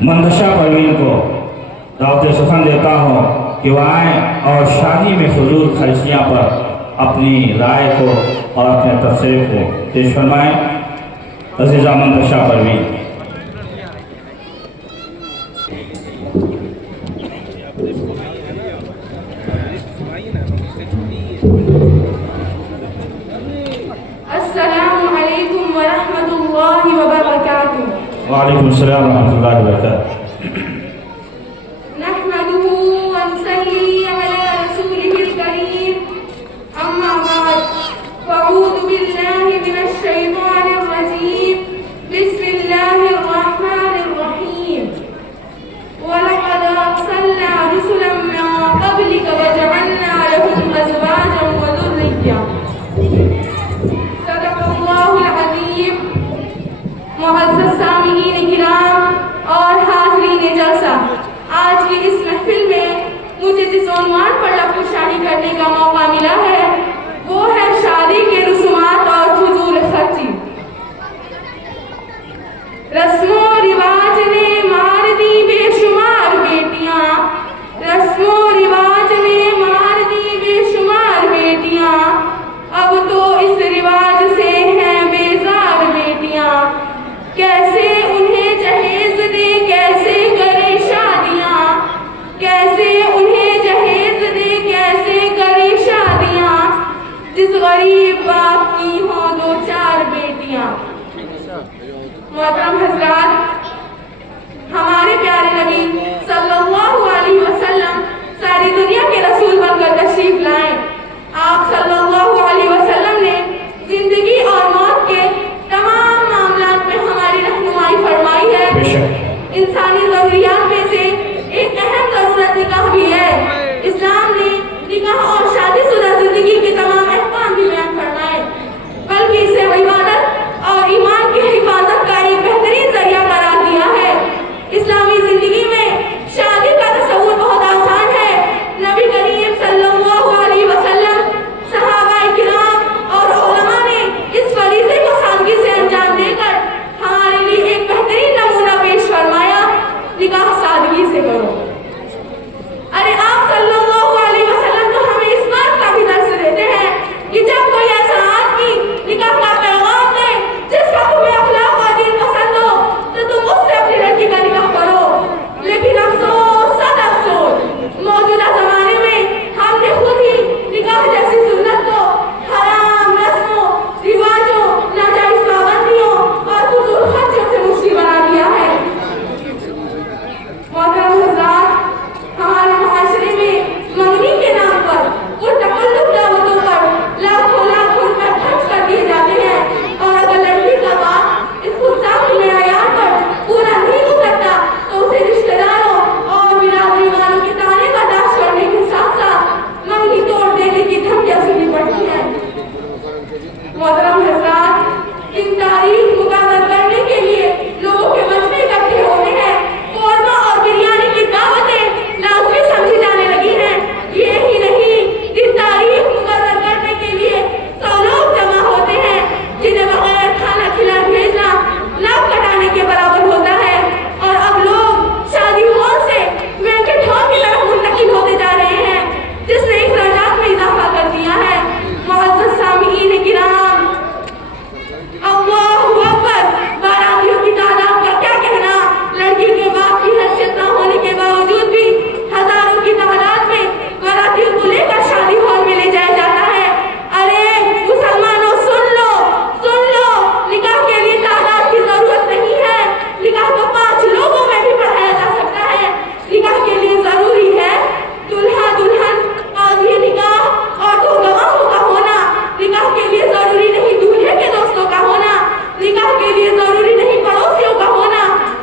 मंतशा परवीन को दावत सुखन देता हूँ कि वह आएँ और शादी में फजूल खर्चियाँ पर अपनी राय को और अपने तबसरे को पेश फरमाएँ। अज़ीज़ा मंतशा परवीन। अस्सलामु अलैकुम व रहमतुल्लाहि व बरकातुहू। वालेकुम अस्सलाम व रहमतुल्लाहि व बरकातुहू। नहमदुहू व नसल्ली अला रसूलिहिल करीम। अम्मा बाद फ़अऊज़ु बिल्लाहि मिनश शैतानिर रजीम। बिस्मिल्लाहिर रहमानिर रहीम। व लक़द अरसलना रुसुलन मिन क़ब्लिक व जअलना लहुम अज़वाजन व ज़ुर्रिय्या। सदक़ल्लाहुल अज़ीम। मुअज़्ज़ज़ सामिईन किराम और हाज़रीन जलसा, आज की इस महफिल में मुझे जिस उन्वान पर लफ्ज़ करने का मौका मिला है वो है शादी के रसूमात और फजूल खर्ची। रस्मो रिवाज ने मार दी बेशुमार बेटियां, रस्मो रिवाज ने मार दी बेशुमार बेटियां, अब तो इस रिवाज से हैं बेजार बेटियां। कैसे उन्हें जहेज दे कैसे करे शादियां, कैसे उन्हें जहेज दे कैसे करे शादियां, जिस गरीब बाप की हों दो चार बेटियां। मोहतरम हज़रात, हमारे प्यारे नबी सल्लल्लाहु अलैहि वसल्लम सारी दुनिया के रसूल बनकर तशरीफ लाए। आप सल्लल्लाहु अलैहि वसल्लम ने जिंदगी और मौत के तमाम मामलात में हमारी रहनुमाई फरमाई है। इंसानी ज़रूरियात में से एक अहम ज़रूरत निकाह भी है। इस्लाम ने निकाह और शादीशुदा जिंदगी के तमाम अहकाम भी बयान फरमाए, बल्कि इसे इबादत और ईमान की हिफाजत का एक बेहतरीन जरिया करार दिया है। इस्लामी जिंदगी में शादी का तसव्वुर बहुत आसान है। नबी करीम सल्लल्लाहु अलैहि वसल्लम, सहाबाए किराम और उलमा ने इस फरीज़े को सादगी से अंजाम देकर हमारे लिए एक बेहतरीन नमूना पेश फरमाया, निकाह सादगी से करो। अरे आप सल्लल्लाहु अलैहि वसल्लम तो हमें इस बात का भी दर्स देते हैं कि जब कोई ऐसा आदमी निकाह का पैगाम दे जिसका तुम्हें अखलाक और दीन पसंद हो तो तुम उससे अपनी लड़की का निकाह करो। लेकिन अफसोस, सद अफसोस, मौजूदा जमाने में हमने खुद ही निकाह जैसी सुन्नत को हराम रस्मों, रिवाजों, नाजायज पाबंदियों और फजूल खर्चों से मुश्किल बना दिया है। मोहतरम हज़रात, हमारे मुआशरे में मंगनी के नाम पर और तकल्लुफ़ दावतों पर लाखों लाखों रुपए खर्च कर दिए जाते हैं, और अगर लड़की का बाप इस खुदसाख्त मेयार पर पूरा नहीं उतरता तो उसे रिश्तेदारों और बिरादरी वालों के ताने बर्दाश्त करने के साथ साथ मंगनी तोड़ देने की धमकियां सुननी पड़ती हैं। मोहतरम हज़रात, इन तारीख मुकम्मल करने के लिए लोगों के मजमे इकट्ठे होते हैं। कोरमा और बिरयानी की दावतें लाज़मी समझी जाने लगी हैं। ये ही नहीं, इन तारीख मुकम्मल करने के लिए 100 लोग जमा होते हैं, जिन्हें बगैर खाना खिला भेजना नाक कटाने के बराबर होता है। और अब लोग शादी हॉल से बैंकेट हॉल की तरफ मुंतकिल होते जा रहे हैं, जिसने इखराजात में इजाफा कर दिया है। मुअज़्ज़ज़ सामिईन किराम, अल्लाहु अकबर, बारातियों की तादाद का क्या कहना। लड़की के बाप की हैसियत न होने के बावजूद भी हजारों की तादाद में बारातियों को लेकर शादी हॉल में ले जाया जाता है। अरे मुसलमानों, सुन लो, निकाह के लिए तादाद की जरूरत नहीं है। निकाह को 5 लोगों में भी पढ़ाया जा सकता है। निकाह के लिए जरूरी है दूल्हा दुल्हन, काज़ी निकाह और 2 गवाहों का होना। निकाह के लिए जरूरी नहीं दूल्हे के दोस्तों का होना। निकाह के लिए जरूरी नहीं पड़ोसियों का होना।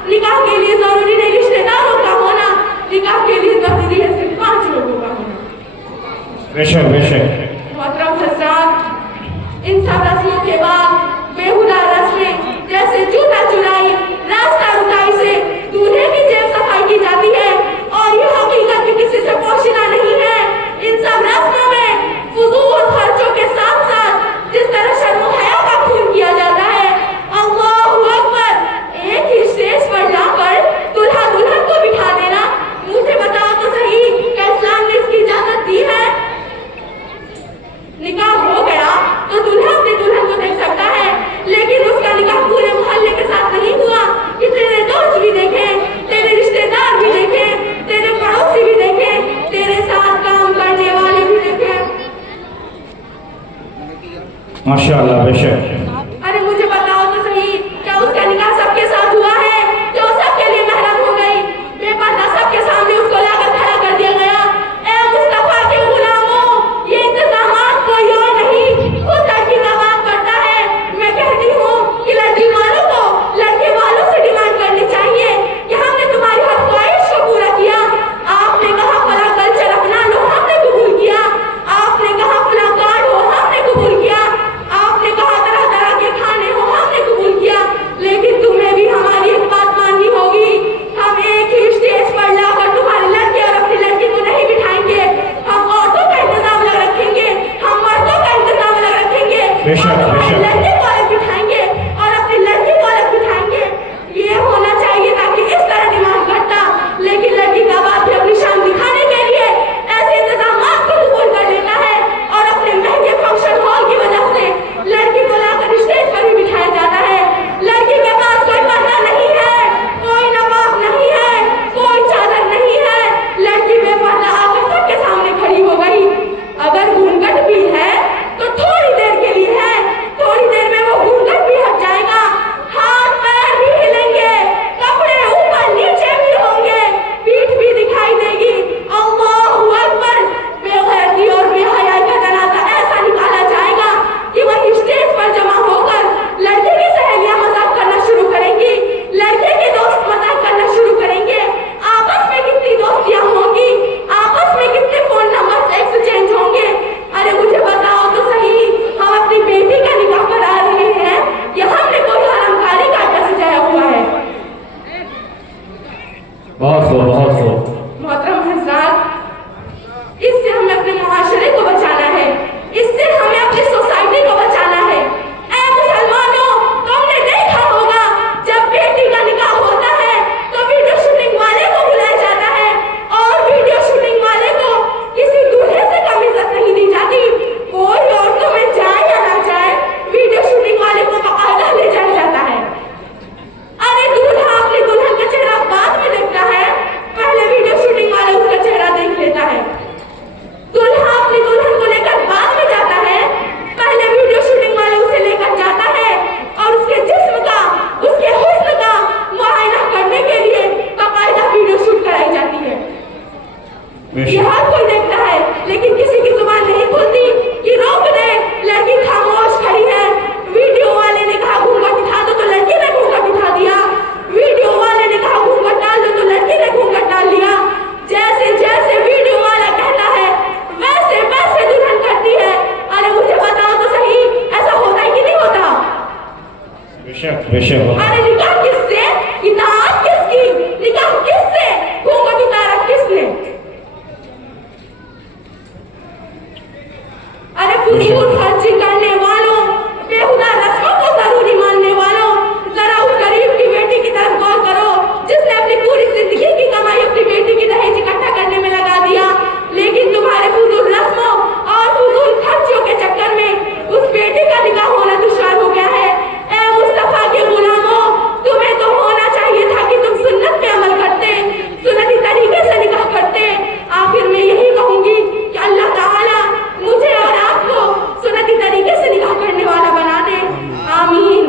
निकाह के लिए जरूरी नहीं रिश्तेदारों का होना। निकाह के लिए जरूरी है सिर्फ 5 लोगों का होना। बेशक बेशक। मोहतरम हज़रात, इन सब रस्मों के बाद बेहुदा रस्में जैसे जूता चुराई, रास्ता रुकाई से दूल्हे की जेब सफाई की जाती है, और ये हकीकत भी किसी से पोशीदा नहीं है। इन सब रस्मों में फजूल खर्चों के साथ साथ जिस तरह शर्म हया का खून किया जाता है, अल्लाहु अकबर, एक ही स्टेज पर जाकर दुल्हा माशाअल्लाह, बेशक। अरे मुझे बताओ तो सही, क्या उसका निकाह सबके साथ हुआ है? क्या वो सबके लिए महरम हो गई? बेपर्दा सबके सामने उसको लाकर खड़ा कर दिया गया? ए मुस्तफा के गुलामों, ये इंतजामात कोई और नहीं, खुद लड़की का बात करता है। मैं कहती हूँ कि लड़की वालों को लड़के वालों से डिमांड करनी चाहिए कि हमने तुम्हारी हर ख्वाहिश को पूरा किया। आपने कहा फला कल्चर अपना लो, हमने कबूल किया। आपने कहा फला कार्ड हो, हमने कबूल किया। आपने कहा तरह तरह के खाने हो, हमने कबूल किया। लेकिन तुम्हें भी हमारी एक बात माननी होगी, हम एक ही स्टेज पर लाकर तुम्हारी लड़की और अपनी लड़की को नहीं बिठाएंगे। हम औरतों का इंतजाम अलग रखेंगे, हम मर्दों का इंतजाम अलग रखेंगे। बेशक, और तुम्हारी बेशक। लड़की को अलग बिठाएंगे और अपनी लड़की को अलग बिठाएंगे। ये होना चाहिए ताकि इस तरह डिमांड करता। लेकिन लड़की का बाप भी अपनी शान दिखाने के लिए ऐसे इंतजामात को कबूल कर लेता है और अपने महंगे फंक्शन हॉल की वजह से लड़की को लाकर स्टेज पर भी बिठाया जाता है। लड़की के पास कोई पर्दा नहीं है, कोई नवाब नहीं है, कोई चादर नहीं है। लड़की बेपर्दा आकर सबके सामने खड़ी हो गई। अगर घूंघट भी है तो थोड़ी देर के लिए है, थोड़ी देर में वो घूंघट भी हट जाएगा, हाथ पैर भी हिलेंगे, कपड़े ऊपर नीचे भी होंगे, पीठ भी दिखाई देगी। अल्लाहू अकबर। बेगैरती और बेहयाई का जनाजा ऐसा निकाला जाएगा कि वही स्टेज पर जमा होकर लड़के की सहेलियां मजाक करना शुरू करेंगी, लड़के के दोस्त मजाक करना शुरू करेंगे। आपस में कितनी दोस्तियां होंगी, आपस में कितने फोन नंबर एक्सचेंज होंगे। अरे मुझे बताओ तो सही, हम अपनी बेटी का निकाह करा रहे हैं या हमने कोई हरामकारी का सजाया हुआ है? बहुत खूब, बहुत खूब। मोहतरम हज़रात, इससे हमें अपने मुआशरे को बचाना है, इससे हमें अपनी सोसाइटी को बचाना है। ऐ मुसलमानों, तुमने देखा होगा जब बेटी का निकाह होता है तो वीडियो शूटिंग वाले को बुलाया जाता है और वीडियो शूटिंग वाले को किसी दूल्हे से कम इज्जत नहीं दी जाती। कोई औरतों में जाए या ना जाए, वीडियो शूटिंग वाले को बाकायदा ले जाया जाता है। अरे दूल्हा अपनी दुल्हन का चेहरा बाद में देखता है, पहले वीडियो शूटिंग वाला उसका चेहरा देख लेता है। दूल्हा अपनी दुल्हन को लेकर बाद में जाता है, पहले वीडियो शूटिंग वाला उसे लेकर जाता है और उसके जिस्म का, उसके हुस्न का मुआयना करने के लिए बाकायदा वीडियो शूट कराई जाती है। ये हर कोई देखता है, लेकिन किसी की जुबान नहीं खुलती कि रोक दे। लड़की खामोश खड़ी है। वीडियो वाले ने कहा घूंघट उठा दो तो लड़की ने घूंघट उठा दिया, वीडियो वाले ने कहा घूंघट डाल दो तो लड़की ने घूंघट डाल लिया। जैसे जैसे वीडियो वाला कहता है वैसे वैसे दुल्हन करती है। अरे मुझे बताओ तो सही, ऐसा होता है कि नहीं होता? बेशक, बेशक। अरे निकाह किससे, इताअत किसकी, निकाह किससे, घूंघट उतारा किसने? अरे फजूल खर्ची करने वालों, बेहुदा रस्मों को जरूरी मानने वालों, जरा उस गरीब की बेटी की तरफ गौर करो जिसने अपनी पूरी जिंदगी की कमाई अपनी बेटी की दहेज इकट्ठा करने में लगा दिया। लेकिन तुम्हारे फजूल रस्मों और फजूल खर्चों के चक्कर में उस बेटी का निकाह होना दुश्वार हो गया है। ए मुस्तफा के गुलामों, तुम्हें तो होना चाहिए था कि तुम सुन्नत पे अमल करते, सुन्नती तरीके से निकाह करते। आखिर में यही कहूंगी कि अल्लाह ताला मुझे और आपको सुन्नती तरीके से निकाह करने वाला बना दे। आमीन,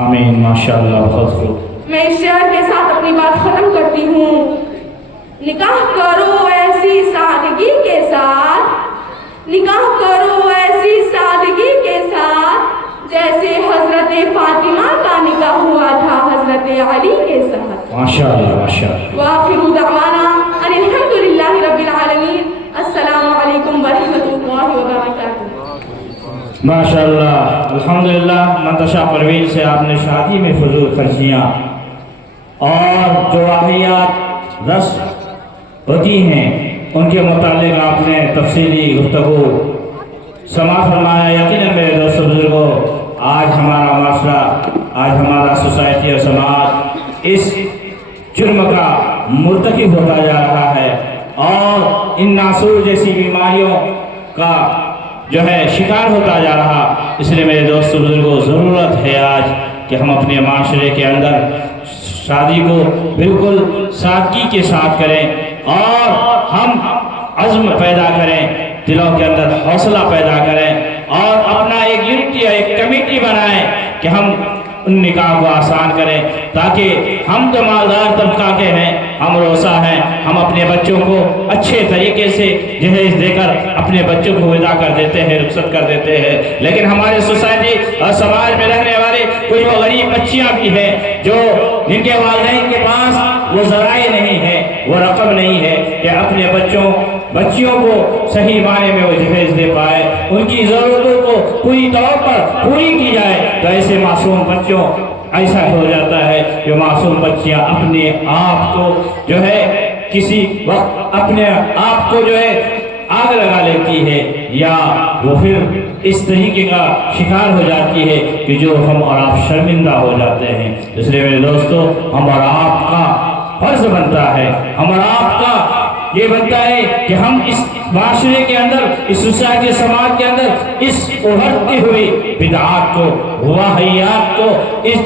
आमीन। माशाअल्लाह, बहुत खूब। मैं इस शेर के साथ अपनी बात खत्म करती हूँ। निकाह करो ऐसी सादगी के साथ, निकाह करो ऐसी सादगी के साथ जैसे हजरत फातिमा का निकाह हुआ था हजरत अली के साथ। माशाअल्लाह, माशाअल्लाह। वाखिरु दअवाना अनिल हम्दुलिल्लाहि रब्बिल आलमीन। अस्सलामु अलैकुम व रहमतुल्लाहि व बरकातुहू। माशाअल्लाह, अल्हम्दुलिल्लाह। मंतशा परवीन से आपने शादी में फजूल खर्चियाँ और जो वाहियात रस्म होती हैं उनके मुतालिक आपने तफसीली गुफ्तगू समाअत फरमाया। यकीनन मेरे दोस्तों बुजुर्गों, आज हमारा माशरा, आज हमारा सोसाइटी और समाज इस जुर्म का मुर्तकिब होता जा रहा है और इन नासूर जैसी बीमारियों का जो है शिकार होता जा रहा। इसलिए मेरे दोस्तों बुजुर्गों, ज़रूरत है आज कि हम अपने माशरे के अंदर शादी को बिल्कुल सादगी के साथ करें और हम अज़्म पैदा करें, दिलों के अंदर हौसला पैदा करें और अपना एक यूनिटी एक कमेटी बनाएं कि हम उन निकाह को आसान करें, ताकि हम तो मालदार तबका के हैं, हम रोसा हैं, हम अपने बच्चों को अच्छे तरीके से जहेज देकर अपने बच्चों को विदा कर देते हैं, रुखसत कर देते हैं। लेकिन हमारे सोसाइटी और समाज में रहने वाले कुछ वो गरीब बच्चियाँ भी हैं जो जिनके वालिदैन के पास वो ज़राए नहीं है, वो रकम नहीं है कि अपने बच्चियों को सही मायने में वो जहेज दे पाए, उनकी ज़रूरतों को पूरी तौर पर पूरी की जाए। तो ऐसे मासूम बच्चों ऐसा हो जाता है कि मासूम बच्चियां अपने आप को जो है किसी वक्त अपने आप को जो है आग लगा लेती है, या वो फिर इस तरीके का शिकार हो जाती है कि जो हम और आप शर्मिंदा हो जाते हैं। इसलिए मेरे दोस्तों, हम और आपका फर्ज बनता है, हम और आपका ये बनता है कि हम इस माशरे के अंदर, इस सोसाइटी समाज के अंदर इस उभरती हुई बिदआत को, वाहियात को, इस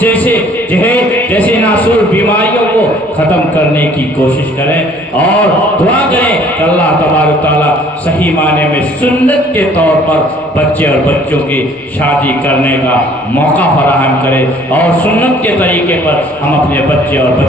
जैसे नासूर बीमारियों को ख़त्म करने की कोशिश करें और दुआ करें कि अल्लाह तबारक तआला सही माने में सुन्नत के तौर पर बच्चे और बच्चों की शादी करने का मौका फराहम करे और सुन्नत के तरीके पर हम अपने बच्चे और